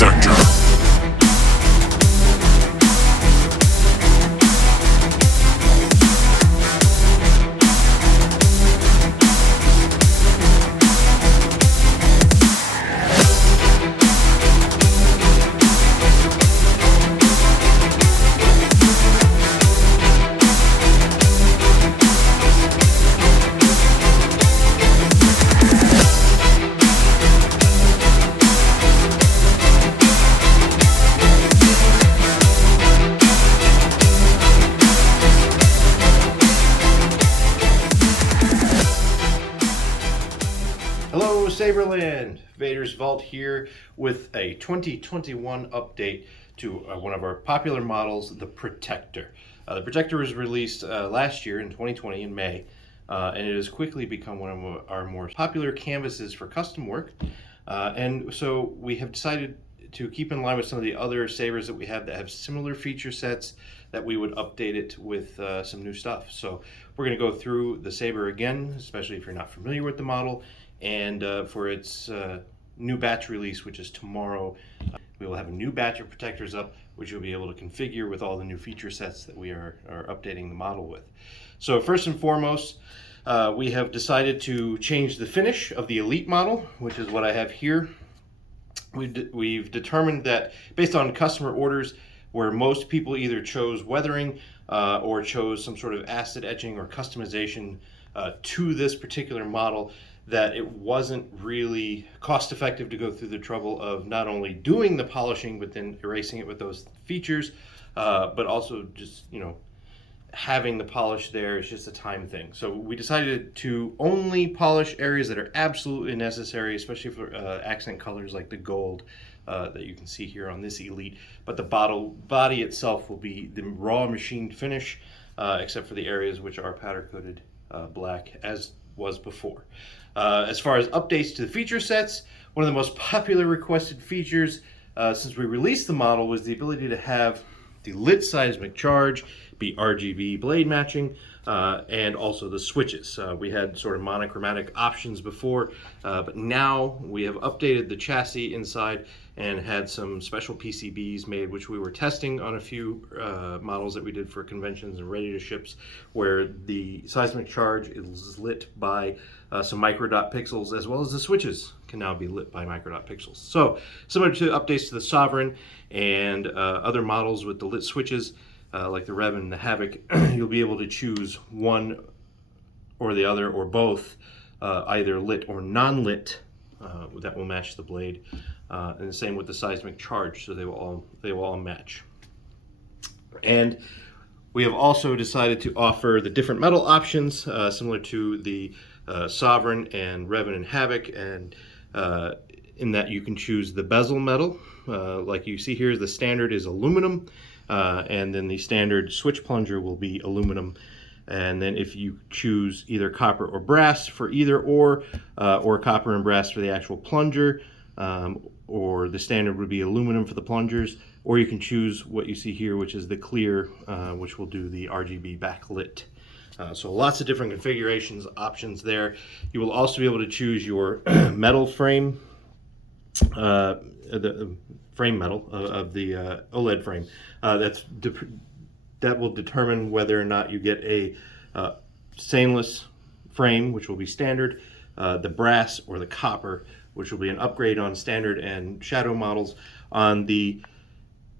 Protector. Hello Saberland, Vader's Vault here with a 2021 update to one of our popular models, the Protector. The Protector was released last year in 2020 in May, and it has quickly become one of our more popular canvases for custom work. And so we have decided to keep in line with some of the other Sabers that we have that have similar feature sets, that we would update it with some new stuff. So we're going to go through the Saber again, especially if you're not familiar with the model. And for its new batch release, which is tomorrow, we will have a new batch of protectors up, which you'll be able to configure with all the new feature sets that we are updating the model with. So first and foremost, we have decided to change the finish of the Elite model, which is what I have here. We've determined that based on customer orders, where most people either chose weathering or chose some sort of acid etching or customization to this particular model, that it wasn't really cost effective to go through the trouble of not only doing the polishing but then erasing it with those features, but also just, having the polish there is just a time thing. So we decided to only polish areas that are absolutely necessary, especially for accent colors like the gold that you can see here on this Elite. But the body itself will be the raw machined finish, except for the areas which are powder coated black, as was before. As far as updates to the feature sets, one of the most popular requested features since we released the model was the ability to have the lit seismic charge, be RGB blade matching, and also the switches. We had sort of monochromatic options before, but now we have updated the chassis inside and had some special PCBs made, which we were testing on a few models that we did for conventions and ready to ships, where the seismic charge is lit by some microdot pixels, as well as the switches can now be lit by microdot pixels. So similar to updates to the Sovereign and other models with the lit switches, like the Rev and the Havoc, you'll be able to choose one or the other or both, either lit or non-lit, that will match the blade, and the same with the seismic charge, so they will all match. And we have also decided to offer the different metal options, similar to the Sovereign and Revan and Havoc, and in that you can choose the bezel metal, like you see here. The standard is aluminum, and then the standard switch plunger will be aluminum. And then if you choose either copper or brass for either or copper and brass for the actual plunger, or the standard would be aluminum for the plungers, or you can choose what you see here, which is the clear, which will do the RGB backlit. So lots of different configurations, options there. You will also be able to choose your metal frame, the frame metal of the OLED frame. That will determine whether or not you get a stainless frame, which will be standard, the brass, or the copper, which will be an upgrade on standard and shadow models. On the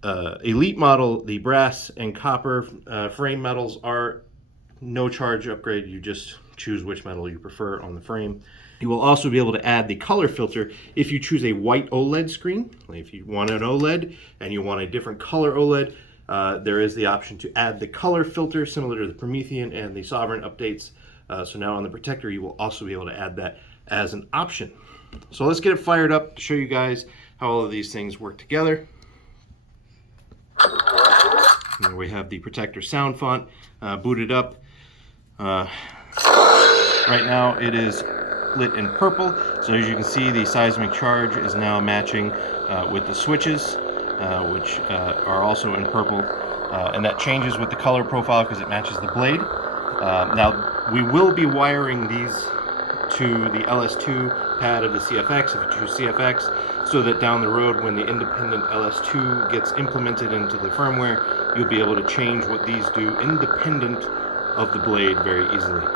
Elite model, the brass and copper frame metals are no charge upgrade. You just choose which metal you prefer on the frame. You will also be able to add the color filter if you choose a white OLED screen. If you want an OLED and you want a different color OLED, there is the option to add the color filter, similar to the Promethean and the Sovereign updates. So now on the Protector, you will also be able to add that as an option. So let's get it fired up to show you guys how all of these things work together. And there we have the Protector sound font booted up. Right now it is lit in purple, so as you can see, the seismic charge is now matching with the switches, which are also in purple, and that changes with the color profile because it matches the blade. Now we will be wiring these to the LS2 pad of the CFX if you choose CFX, so that down the road, when the independent LS2 gets implemented into the firmware, you'll be able to change what these do independent of the blade very easily.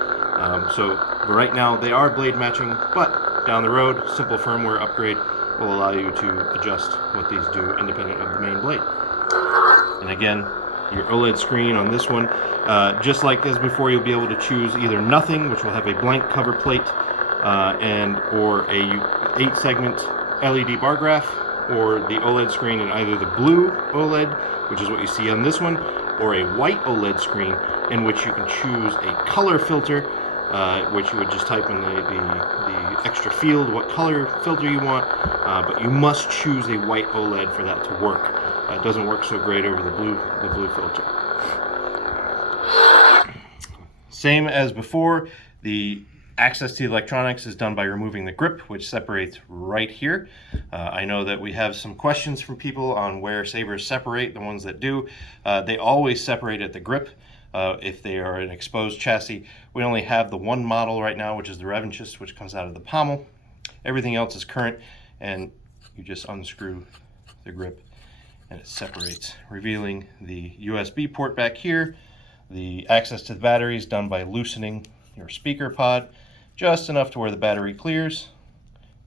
So right now they are blade matching, but down the road, simple firmware upgrade will allow you to adjust what these do independent of the main blade. And again, your OLED screen on this one, just like as before, you'll be able to choose either nothing, which will have a blank cover plate, or a 8-segment LED bar graph, or the OLED screen in either the blue OLED, which is what you see on this one, or a white OLED screen in which you can choose a color filter, which you would just type in the extra field what color filter you want, but you must choose a white OLED for that to work. It doesn't work so great over the blue filter. Same as before, the access to the electronics is done by removing the grip, which separates right here. I know that we have some questions from people on where sabers separate, the ones that do. They always separate at the grip. If they are an exposed chassis, we only have the one model right now, which is the Reventus, which comes out of the pommel. Everything else is current, and you just unscrew the grip and it separates, revealing the USB port back here. The access to the battery is done by loosening your speaker pod just enough to where the battery clears.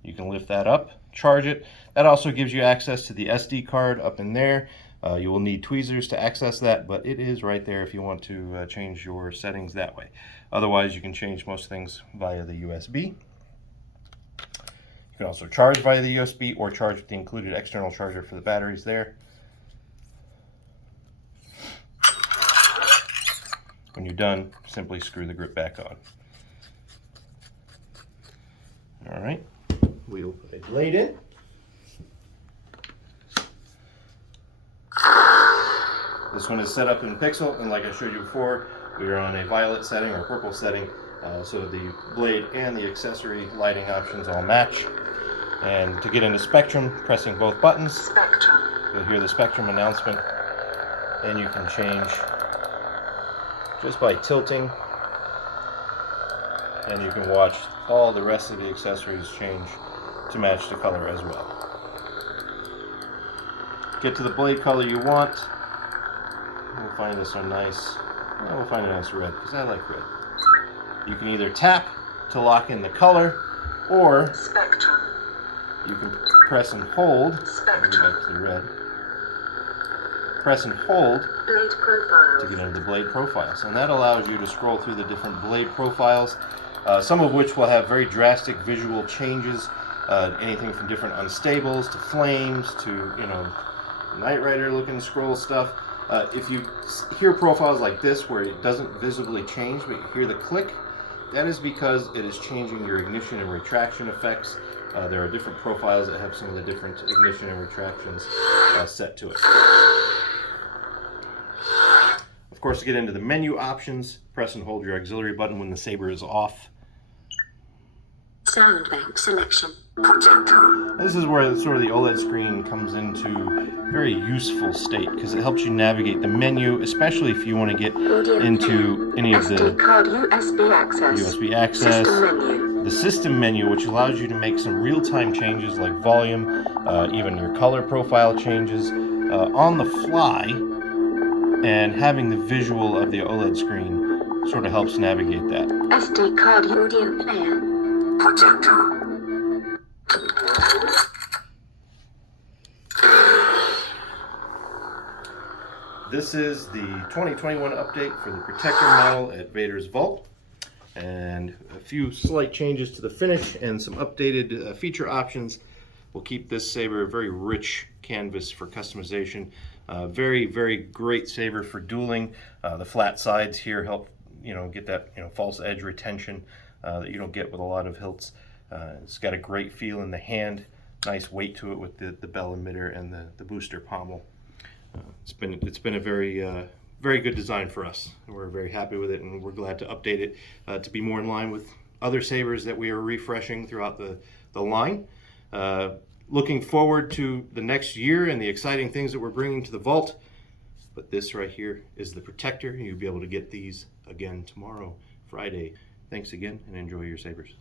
You can lift that up, charge it. That also gives you access to the SD card up in there. You will need tweezers to access that, but it is right there if you want to change your settings that way. Otherwise, you can change most things via the USB. You can also charge via the USB or charge with the included external charger for the batteries there. When you're done, simply screw the grip back on. All right, we'll put a blade in. This one is set up in pixel, and like I showed you before, we are on a violet setting or purple setting, so the blade and the accessory lighting options all match. And to get into spectrum, pressing both buttons, you'll hear the spectrum announcement, and you can change just by tilting, and you can watch all the rest of the accessories change to match the color as well. Get to the blade color you want. We'll find this one nice. We'll find a nice red, because I like red. You can either tap to lock in the color, or spectrum. You can press and hold. Let me get back to the red. Press and hold blade profiles to get into the blade profiles, and that allows you to scroll through the different blade profiles, some of which will have very drastic visual changes, anything from different unstables to flames to, you know, Knight Rider looking scroll stuff. If you hear profiles like this where it doesn't visibly change, but you hear the click, that is because it is changing your ignition and retraction effects. There are different profiles that have some of the different ignition and retractions set to it. Of course, to get into the menu options, press and hold your auxiliary button when the saber is off. Sound bank selection. This is where sort of the OLED screen comes into a very useful state, because it helps you navigate the menu, especially if you want to get into any of the SD card USB access, the system menu, which allows you to make some real-time changes like volume, even your color profile changes on the fly, and having the visual of the OLED screen sort of helps navigate that. SD card audio player. Protector. This is the 2021 update for the Protector model at Vader's Vault, and a few slight changes to the finish and some updated feature options will keep this saber a very rich canvas for customization. Very, very great saber for dueling. The flat sides here help, get that, false edge retention that you don't get with a lot of hilts. It's got a great feel in the hand, nice weight to it with the bell emitter and the booster pommel. It's been a very good design for us. We're very happy with it, and we're glad to update it to be more in line with other sabers that we are refreshing throughout the line. Looking forward to the next year and the exciting things that we're bringing to the Vault. But this right here is the Protector. You'll be able to get these again tomorrow, Friday. Thanks again, and enjoy your sabers.